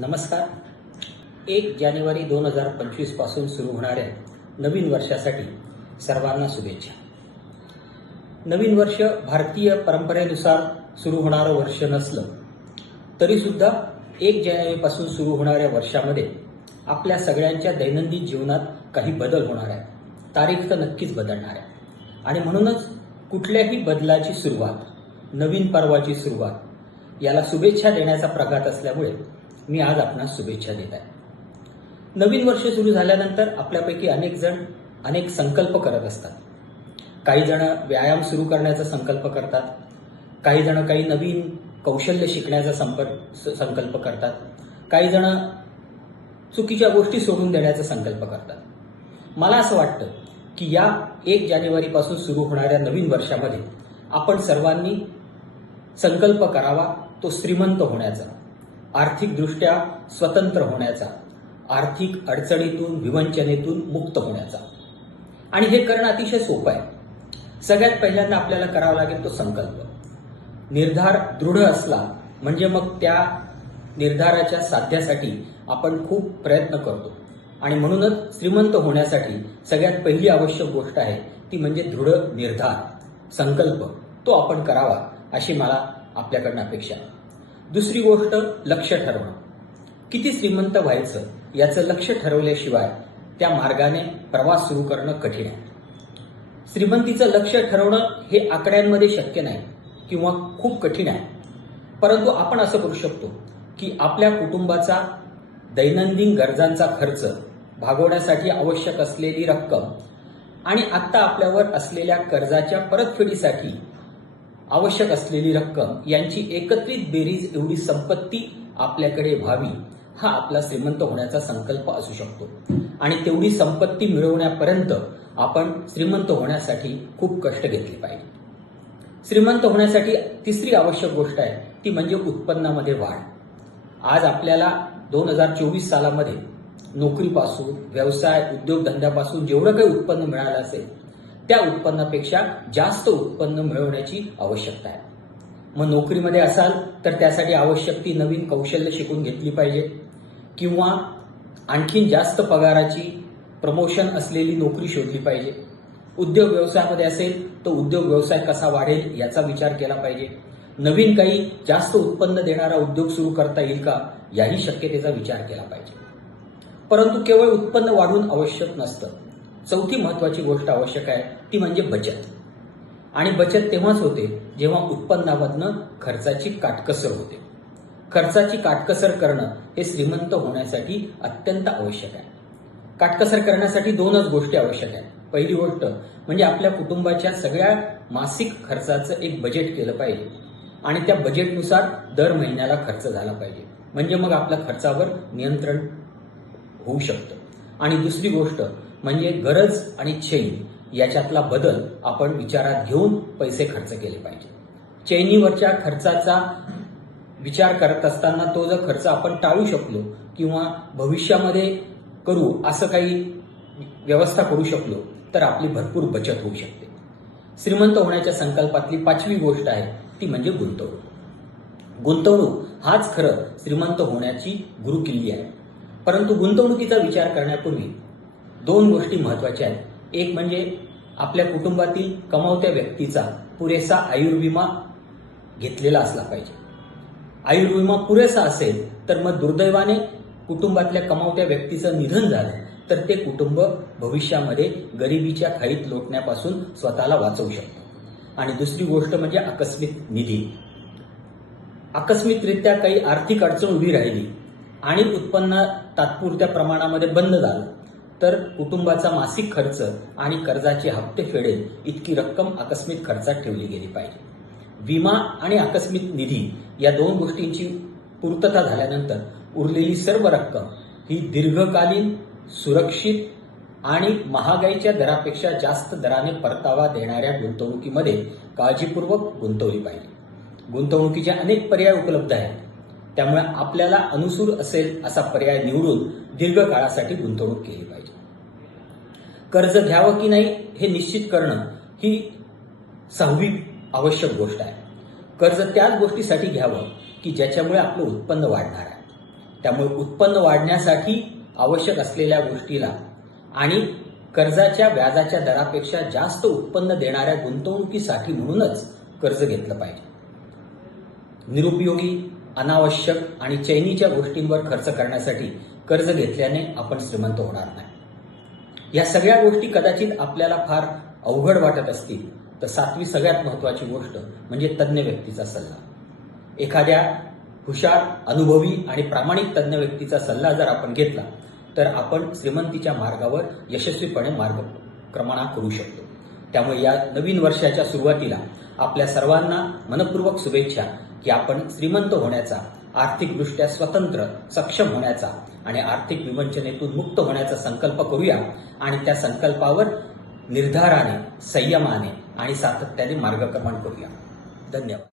नमस्कार. 1 जानेवारी 2025 पासून सुरू होणाऱ्या नवीन वर्षासाठी सर्वांना शुभेच्छा. नवीन वर्ष भारतीय परंपरेनुसार सुरू होणारं वर्ष नसलं तरी सुद्धा 1 जानेवारी पासून सुरू होणाऱ्या वर्षामध्ये आपल्या सगळ्यांच्या दैनंदिन जीवनात काही बदल होणार आहे. तारीख तर नक्कीच बदलणार आहे आणि म्हणूनच कुठल्याही बदलाची सुरुवात, नवीन पर्वाची सुरुवात याला शुभेच्छा देण्याचा प्रघात असल्यामुळे मी आज आपणास शुभेच्छा देत आहे. नवीन वर्ष सुरू झाल्यानंतर आपल्यापैकी अनेक जण अनेक संकल्प करत असतात. काही जण व्यायाम सुरू करण्याचा संकल्प करतात, काही जण काही नवीन कौशल्य शिकण्याचा संकल्प करतात, काही जण चुकीच्या गोष्टी सोडून देण्याचा संकल्प करतात. मला असं वाटतं की या 1 जानेवारी पासून सुरू होणाऱ्या नवीन वर्षामध्ये आपण सर्वांनी संकल्प करावा तो श्रीमंत होण्याचा, आर्थिकदृष्ट्या स्वतंत्र होण्याचा, आर्थिक अडचणीतून विवंचनेतून मुक्त होण्याचा. आणि हे करणं अतिशय सोपं आहे. सगळ्यात पहिल्यांदा आपल्याला करावा लागेल तो संकल्प. निर्धार दृढ असला म्हणजे मग त्या निर्धाराच्या साध्यासाठी आपण खूप प्रयत्न करतो आणि म्हणूनच श्रीमंत होण्यासाठी सगळ्यात पहिली आवश्यक गोष्ट आहे ती म्हणजे दृढ निर्धार, संकल्प तो आपण करावा अशी मला आपल्याकडनं अपेक्षा आहे. दुसरी गोष्ट लक्ष्य ठरवणं. किती श्रीमंत व्हायचं याचं लक्ष्य ठरवल्याशिवाय त्या मार्गाने प्रवास सुरू करणं कठीण आहे. श्रीमंतीचं लक्ष्य ठरवणं हे आकड्यांमध्ये शक्य नाही किंवा खूप कठीण आहे, परंतु आपण असं करू शकतो की आपल्या कुटुंबाचा दैनंदिन गरजांचा खर्च भागवण्यासाठी आवश्यक असलेली रक्कम आणि आत्ता आपल्यावर असलेल्या कर्जाच्या परतफेडीसाठी आवश्यक असलेली रक्कम यांची एकत्रित बेरीज एवढी संपत्ती आपल्याकडे व्हावी हा आपला श्रीमंत होण्याचा संकल्प असू शकतो. आणि तेवढी संपत्ती मिळवण्यापर्यंत आपण श्रीमंत होण्यासाठी खूप कष्ट घेतले पाहिजे. श्रीमंत होण्यासाठी तिसरी आवश्यक गोष्ट आहे ती म्हणजे उत्पन्नामध्ये वाढ. आज आपल्याला 2024 सालामध्ये नोकरीपासून, व्यवसाय, उद्योगधंद्यापासून जेवढं काही उत्पन्न मिळालं असेल त्या उत्पन्नापेक्षा जास्त उत्पन्न मिळवण्याची आवश्यकता आहे. मग नोकरीमध्ये असाल तर त्यासाठी आवश्यक ती नवीन कौशल्य शिकून घेतली पाहिजे किंवा आणखीन जास्त पगाराची प्रमोशन असलेली नोकरी शोधली पाहिजे. उद्योग व्यवसायामध्ये असेल तर उद्योग व्यवसाय कसा वाढेल याचा विचार केला पाहिजे. नवीन काही जास्त उत्पन्न देणारा उद्योग सुरू करता येईल का याही शक्यतेचा विचार केला पाहिजे. परंतु केवळ उत्पन्न वाढून आवश्यक नसतं. चौथी महत्वाची गोष्ट आवश्यक आहे ती म्हणजे बचत. आणि बचत तेव्हाच होते जेव्हा उत्पन्नामधनं खर्चाची काटकसर होते. खर्चाची काटकसर करणं हे श्रीमंत होण्यासाठी अत्यंत आवश्यक आहे. काटकसर करण्यासाठी 2च गोष्टी आवश्यक आहेत. पहिली गोष्ट म्हणजे आपल्या कुटुंबाच्या सगळ्या मासिक खर्चाचं एक बजेट केलं पाहिजे आणि त्या बजेटनुसार दर महिन्याला खर्च झाला पाहिजे, म्हणजे मग आपल्या खर्चावर नियंत्रण होऊ शकतं. आणि दुसरी गोष्ट म्हणजे गरज आणि चैन याच्यातला बदल आपण विचारात घेऊन पैसे खर्च केले पाहिजे. चैनीवरच्या खर्चाचा विचार करत असताना तो जर खर्च आपण टाळू शकलो किंवा भविष्यामध्ये करू असं काही व्यवस्था करू शकलो तर आपली भरपूर बचत होऊ शकते. श्रीमंत होण्याच्या संकल्पातली 5वी गोष्ट आहे ती म्हणजे गुंतवणूक. गुंतवणूक हाच खरं श्रीमंत होण्याची गुरुकिल्ली आहे. परंतु गुंतवणुकीचा विचार करण्यापूर्वी 2 गोष्टी महत्वाच्या आहेत. एक म्हणजे आपल्या कुटुंबातील कमावत्या व्यक्तीचा पुरेसा आयुर्विमा घेतलेला असला पाहिजे. आयुर्विमा पुरेसा असेल तर मग दुर्दैवाने कुटुंबातल्या कमावत्या व्यक्तीचं निधन झालं तर ते कुटुंब भविष्यामध्ये गरिबीच्या खाईत लोटण्यापासून स्वतःला वाचवू शकतं. आणि दुसरी गोष्ट म्हणजे आकस्मिक निधी. आकस्मिकरित्या काही आर्थिक अडचण उभी राहिली आणि उत्पन्न तात्पुरत्या प्रमाणामध्ये बंद झालं तर कुटुंबाचा मासिक खर्च आणि कर्जाचे हप्ते फेडेल इतकी रक्कम आकस्मिक खर्चात ठेवली गेली पाहिजे. विमा आणि आकस्मिक निधी या 2 गोष्टींची पूर्तता झाल्यानंतर उरलेली सर्व रक्कम ही दीर्घकालीन, सुरक्षित आणि महागाईच्या दरापेक्षा जास्त दराने परतावा देणाऱ्या गुंतवणुकीमध्ये काळजीपूर्वक गुंतवली पाहिजे. गुंतवणुकीचे अनेक पर्याय उपलब्ध आहेत, त्यामुळे आपल्याला अनुकूल असेल असा पर्याय निवडून दीर्घकाळासाठी गुंतवणूक केली पाहिजे. कर्ज घ्यावं की नाही हे निश्चित करणं ही 6वी आवश्यक गोष्ट आहे. कर्ज त्याच गोष्टीसाठी घ्यावं की ज्याच्यामुळे आपलं उत्पन्न वाढणार आहे. त्यामुळे उत्पन्न वाढण्यासाठी आवश्यक असलेल्या गोष्टीला आणि कर्जाच्या व्याजाच्या दरापेक्षा जास्त उत्पन्न देणाऱ्या गुंतवणुकीसाठी म्हणूनच कर्ज घेतलं पाहिजे. निरुपयोगी, अनावश्यक आणि चैनीच्या गोष्टींवर खर्च करण्यासाठी कर्ज घेतल्याने आपण श्रीमंत होणार नाही. या सगळ्या गोष्टी कदाचित आपल्याला फार अवघड वाटत असतील तर 7वी सगळ्यात महत्वाची गोष्ट म्हणजे तज्ज्ञ व्यक्तीचा सल्ला. एखाद्या हुशार, अनुभवी आणि प्रामाणिक तज्ज्ञ व्यक्तीचा सल्ला जर आपण घेतला तर आपण श्रीमंतीच्या मार्गावर यशस्वीपणे मार्गक्रमणा करू शकतो. त्यामुळे या नवीन वर्षाच्या सुरुवातीला आपल्या सर्वांना मनपूर्वक शुभेच्छा की आपण श्रीमंत होण्याचा, आर्थिकदृष्ट्या स्वतंत्र, सक्षम होण्याचा आणि आर्थिक विवंचनेतून मुक्त होण्याचा संकल्प करूया आणि त्या संकल्पावर निर्धाराने, संयमाने आणि सातत्याने मार्गक्रमण करूया. धन्यवाद.